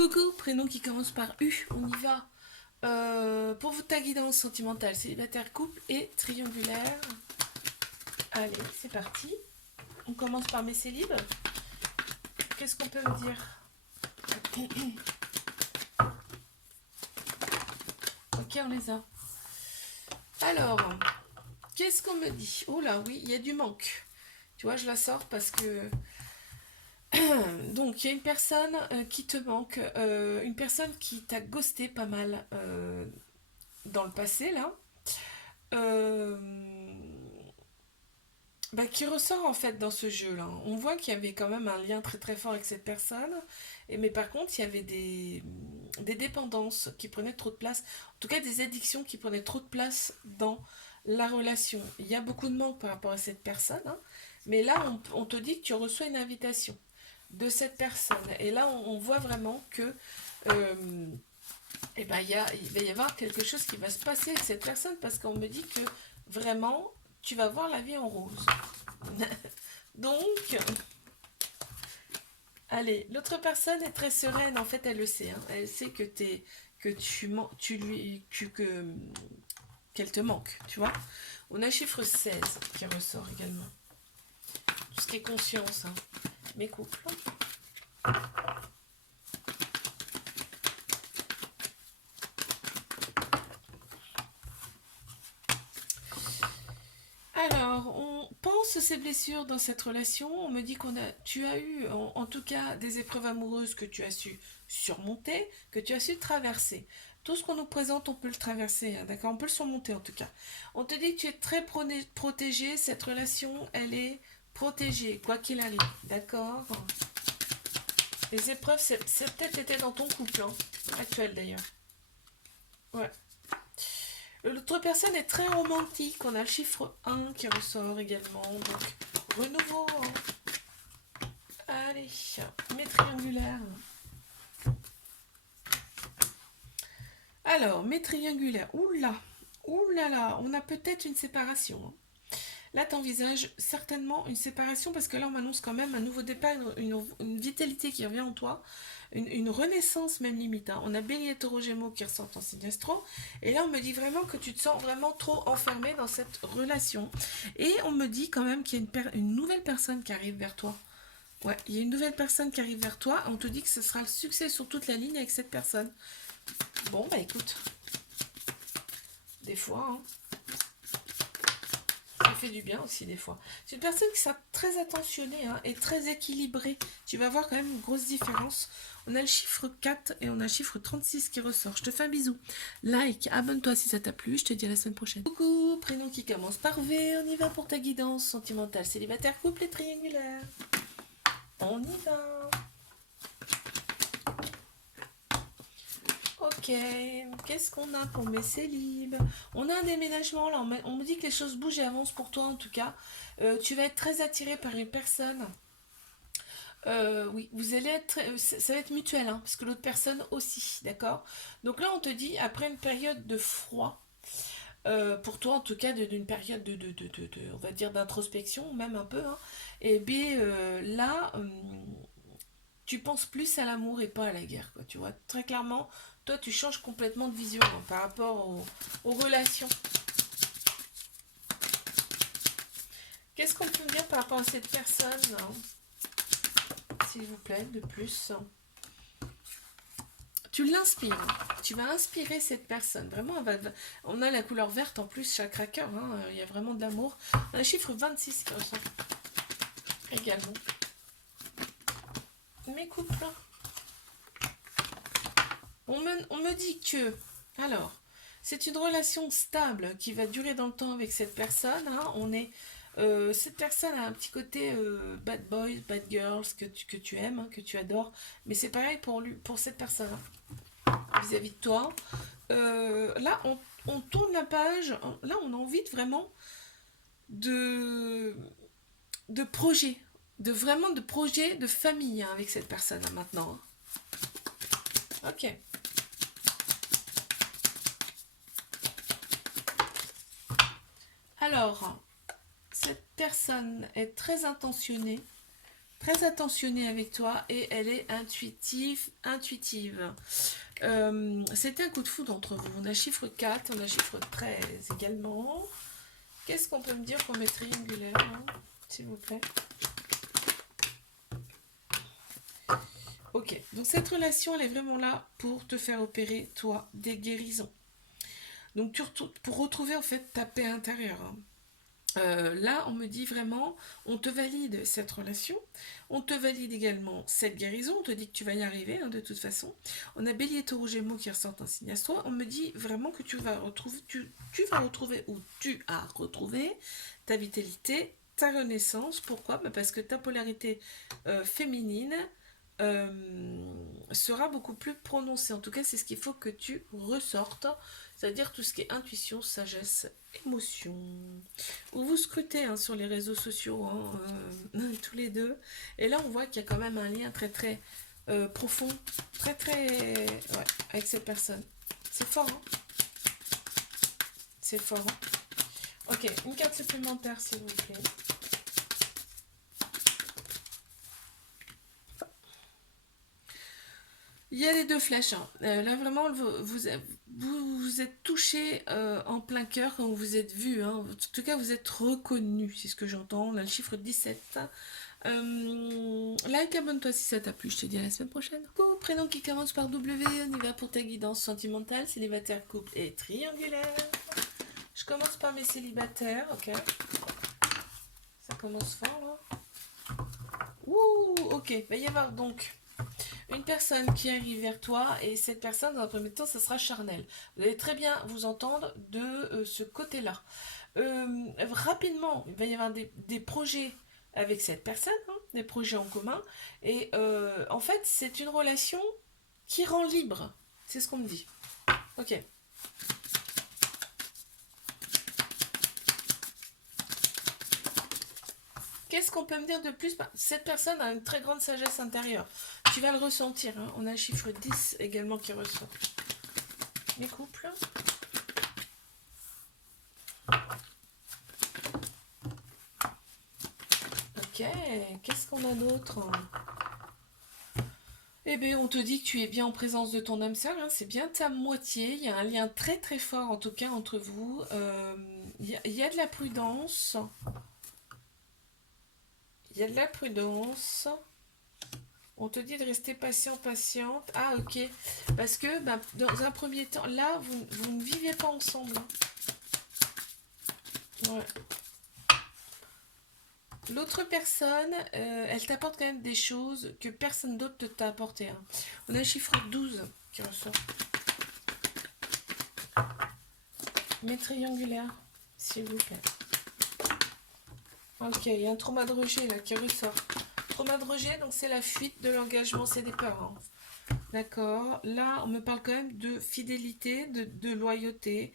Coucou, prénom qui commence par U, on y va. Pour ta guidance sentimentale, célibataire, couple et triangulaire. Allez, c'est parti. On commence par mes célibes. Qu'est-ce qu'on peut me dire? Ok, on les a. Alors, qu'est-ce qu'on me dit? Oh là, oui, il y a du manque. Tu vois, je la sors parce que... Donc, il y a une personne qui te manque, une personne qui t'a ghosté pas mal dans le passé, là. Euh, qui ressort en fait dans ce jeu-là. On voit qu'il y avait quand même un lien très très fort avec cette personne, mais par contre il y avait des dépendances qui prenaient trop de place, en tout cas des addictions qui prenaient trop de place dans la relation. Il y a beaucoup de manque par rapport à cette personne, hein, mais là on te dit que tu reçois une invitation de cette personne, et là on voit vraiment que il va y avoir quelque chose qui va se passer avec cette personne parce qu'on me dit que vraiment tu vas voir la vie en rose. Donc, allez, l'autre personne est très sereine, en fait, elle le sait, hein. Elle sait que tu lui, qu'elle te manque, tu vois. On a chiffre 16 qui ressort également. Tout ce qui est conscience, hein. Mes couples. Alors, on pense ces blessures dans cette relation. On me dit tu as eu, en tout cas, des épreuves amoureuses que tu as su surmonter, que tu as su traverser. Tout ce qu'on nous présente, on peut le traverser, hein, d'accord? On peut le surmonter en tout cas. On te dit que tu es très protégé. Cette relation, elle est protégée, quoi qu'il arrive, d'accord? Les épreuves, c'est peut-être été dans ton couple, hein, actuel d'ailleurs. Ouais. L'autre personne est très romantique. On a le chiffre 1 qui ressort également. Donc, renouveau. Allez, mes triangulaires. Alors, mes triangulaires. Oula, oula là, on a peut-être une séparation, hein. Là, tu envisages certainement une séparation parce que là, on m'annonce quand même un nouveau départ, une vitalité qui revient en toi, une renaissance même limite, hein. On a Bélier, Taureau, Gémeaux qui ressortent en signe astro. Et là, on me dit vraiment que tu te sens vraiment trop enfermé dans cette relation. Et on me dit quand même qu'il y a une nouvelle personne qui arrive vers toi. Ouais, il y a une nouvelle personne qui arrive vers toi. On te dit que ce sera le succès sur toute la ligne avec cette personne. Bon, bah écoute, des fois, hein, ça fait du bien aussi des fois. C'est une personne qui sera très attentionnée, hein, et très équilibrée. Tu vas voir quand même une grosse différence. On a le chiffre 4 et on a le chiffre 36 qui ressort. Je te fais un bisou. Like, abonne-toi si ça t'a plu. Je te dis à la semaine prochaine. Coucou, prénom qui commence par V. On y va pour ta guidance sentimentale, célibataire, couple et triangulaire. On y va. Ok, qu'est-ce qu'on a pour mes célibes? On a un déménagement là, on me dit que les choses bougent et avancent pour toi en tout cas. Tu vas être très attiré par une personne. Oui, vous allez être, ça va être mutuel, hein, parce que l'autre personne aussi, d'accord? Donc là, on te dit, après une période de froid, pour toi en tout cas, d'une période on va dire d'introspection, même un peu, hein, et bien là, tu penses plus à l'amour et pas à la guerre, quoi, tu vois. Très clairement, toi, tu changes complètement de vision, hein, par rapport aux relations. Qu'est-ce qu'on peut me dire par rapport à cette personne, hein, s'il vous plaît, de plus? Tu l'inspires, hein. Tu vas inspirer cette personne. Vraiment, on a la couleur verte en plus, chaque cracker, hein, il y a vraiment de l'amour. On a le chiffre 26 qui ressort également. Mes couples. On me dit que, alors, c'est une relation stable qui va durer dans le temps avec cette personne, hein. Cette personne a un petit côté bad boys, bad girls que tu aimes, hein, que tu adores. Mais c'est pareil pour cette personne, hein, vis-à-vis de toi. Là, on tourne la page. Là, on a envie vraiment de, de projet. Vraiment de projet de famille, hein, avec cette personne, hein, maintenant, hein. Ok. Alors, cette personne est très intentionnée. très attentionnée avec toi et elle est intuitive. C'était un coup de foudre entre vous. On a chiffre 4, on a chiffre 13 également. Qu'est-ce qu'on peut me dire pour mes triangulaires, hein, s'il vous plaît? Ok, donc cette relation, elle est vraiment là pour te faire opérer, toi, des guérisons. Donc pour retrouver en fait ta paix intérieure, hein. Là, on me dit vraiment, on te valide cette relation, on te valide également cette guérison, on te dit que tu vas y arriver, hein, de toute façon. On a Bélier, Taureau, Gémeaux qui ressortent un signe astro. On me dit vraiment que tu vas retrouver, tu vas retrouver ou tu as retrouvé ta vitalité, ta renaissance. Pourquoi? Parce que ta polarité féminine euh, sera beaucoup plus prononcée. En tout cas, c'est ce qu'il faut que tu ressortes, c'est-à-dire tout ce qui est intuition, sagesse, émotion. Ou vous scrutez, hein, sur les réseaux sociaux, hein, tous les deux. Et là, on voit qu'il y a quand même un lien très très profond, très très, ouais, avec cette personne. C'est fort, hein? C'est fort, hein? Ok, une carte supplémentaire, s'il vous plaît. Il y a les deux flèches, hein. Là, vraiment, vous êtes touché en plein cœur quand vous vous êtes vu, hein. En tout cas, vous êtes reconnu, c'est ce que j'entends. On a le chiffre 17. Like, abonne-toi si ça t'a plu. Je te dis à la semaine prochaine. Prénom qui commence par W. On y va pour ta guidance sentimentale, célibataire, couple et triangulaire. Je commence par mes célibataires, ok. Ça commence fort, là. Ouh, ok. Il va y avoir donc une personne qui arrive vers toi et cette personne, dans un premier temps, ça sera charnel. Vous allez très bien vous entendre de ce côté-là. Rapidement, il va y avoir des projets avec cette personne, hein, des projets en commun. Et en fait, c'est une relation qui rend libre. C'est ce qu'on me dit. Ok. Qu'est-ce qu'on peut me dire de plus? Cette personne a une très grande sagesse intérieure. Tu vas le ressentir, hein. On a un chiffre 10 également qui ressort. Les couples. Ok, qu'est-ce qu'on a d'autre? Eh bien, on te dit que tu es bien en présence de ton âme sœur, hein. C'est bien ta moitié. Il y a un lien très très fort, en tout cas, entre vous. Il y a de la prudence. Il y a de la prudence. On te dit de rester patient, patiente. Ah, ok. Parce que, ben, dans un premier temps, là, vous ne vivez pas ensemble, hein. Ouais. L'autre personne, elle t'apporte quand même des choses que personne d'autre ne t'a apporté, hein. On a le chiffre 12 qui ressort. Mes triangulaires, s'il vous plaît. Ok, il y a un trauma de rejet là qui ressort. Trauma de rejet, donc c'est la fuite de l'engagement, c'est des parents. D'accord. Là, on me parle quand même de fidélité, de loyauté,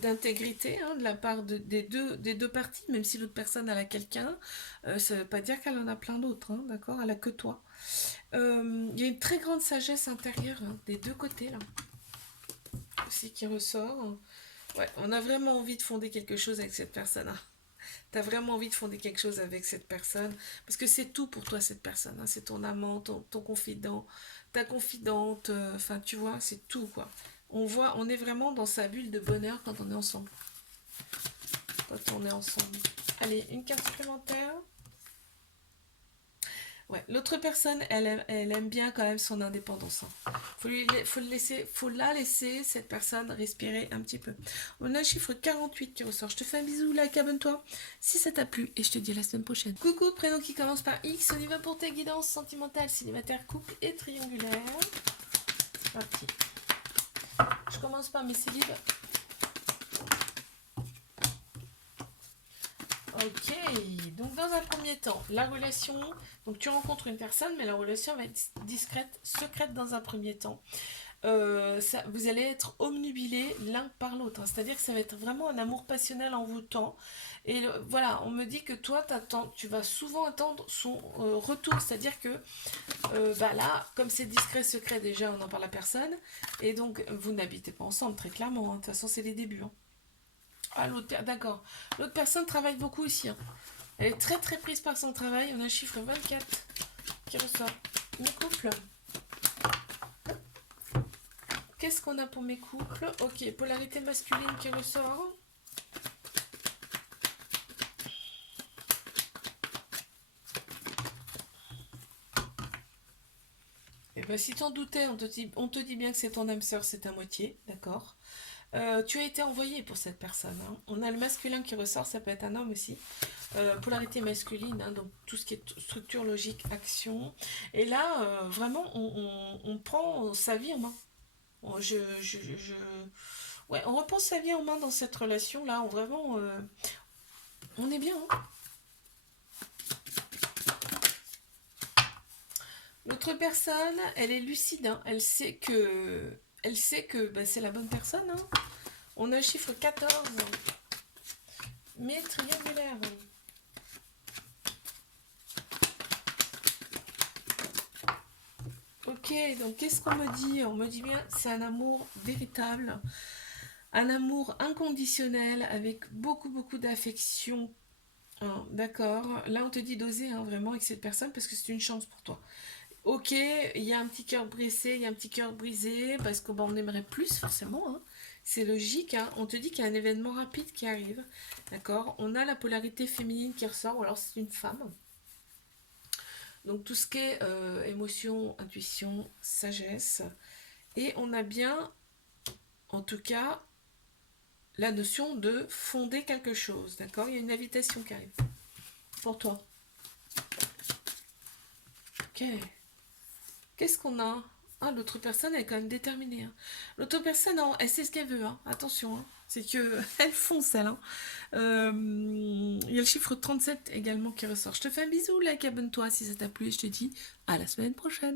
d'intégrité, hein, de la part des deux parties, même si l'autre personne elle a quelqu'un, ça ne veut pas dire qu'elle en a plein d'autres, hein, d'accord? Elle a que toi. Il y a une très grande sagesse intérieure, hein, des deux côtés là, aussi qui ressort. Ouais, on a vraiment envie de fonder quelque chose avec cette personne, hein. T'as vraiment envie de fonder quelque chose avec cette personne, parce que c'est tout pour toi cette personne, hein. C'est ton amant, ton confident, ta confidente, enfin tu vois, c'est tout quoi. On est vraiment dans sa bulle de bonheur quand on est ensemble. Quand on est ensemble. Allez, une carte supplémentaire. Ouais, l'autre personne, elle aime bien quand même son indépendance, hein. Faut la laisser, cette personne, respirer un petit peu. On a un chiffre 48 qui ressort. Je te fais un bisou, like, abonne-toi si ça t'a plu et je te dis à la semaine prochaine. Coucou, prénom qui commence par X, on y va pour ta guidance sentimentale, célibataire, couple et triangulaire. C'est parti. Je commence par mes célibes. Ok, donc dans un premier temps, la relation, donc tu rencontres une personne, mais la relation va être discrète, secrète dans un premier temps. Vous allez être omnubilés l'un par l'autre, hein. C'est-à-dire que ça va être vraiment un amour passionnel envoûtant. Et voilà, on me dit que toi, tu vas souvent attendre son retour, c'est-à-dire que bah là, comme c'est discret, secret, déjà, on n'en parle à personne, et donc vous n'habitez pas ensemble, très clairement, hein. De toute façon, c'est les débuts, hein. Ah, d'accord. L'autre personne travaille beaucoup ici, hein. Elle est très très prise par son travail. On a le chiffre 24 qui ressort. Mes couples. Qu'est-ce qu'on a pour mes couples? Ok, polarité masculine qui ressort. Et ben si t'en doutais, on te dit bien que c'est ton âme sœur, c'est à moitié, d'accord. Tu as été envoyé pour cette personne, hein. On a le masculin qui ressort, ça peut être un homme aussi. Polarité masculine, hein, donc tout ce qui est structure, logique, action. Et là, vraiment, on prend sa vie en main. Ouais, on reprend sa vie en main dans cette relation-là. Vraiment, on est bien, hein. L'autre personne, elle est lucide, hein. Elle sait que bah, c'est la bonne personne, hein. On a le chiffre 14, mais triangulaire. Ok, donc qu'est-ce qu'on me dit? On me dit bien, c'est un amour véritable, un amour inconditionnel avec beaucoup, beaucoup d'affection. Hein, d'accord. Là, on te dit d'oser, hein, vraiment avec cette personne parce que c'est une chance pour toi. Ok, il y a un petit cœur brisé, il y a un petit cœur brisé parce qu'on on aimerait plus forcément, hein. C'est logique, hein. On te dit qu'il y a un événement rapide qui arrive. D'accord. On a la polarité féminine qui ressort, ou alors c'est une femme. Donc tout ce qui est émotion, intuition, sagesse. Et on a bien, en tout cas, la notion de fonder quelque chose. D'accord. Il y a une invitation qui arrive pour toi. Ok. Qu'est-ce qu'on a? Ah, l'autre personne, elle est quand même déterminée, hein. L'autre personne, non, elle sait ce qu'elle veut, hein. Attention, hein. C'est que elle fonce, elle, hein. Il y a le chiffre 37 également qui ressort. Je te fais un bisou, like, abonne-toi si ça t'a plu et je te dis à la semaine prochaine.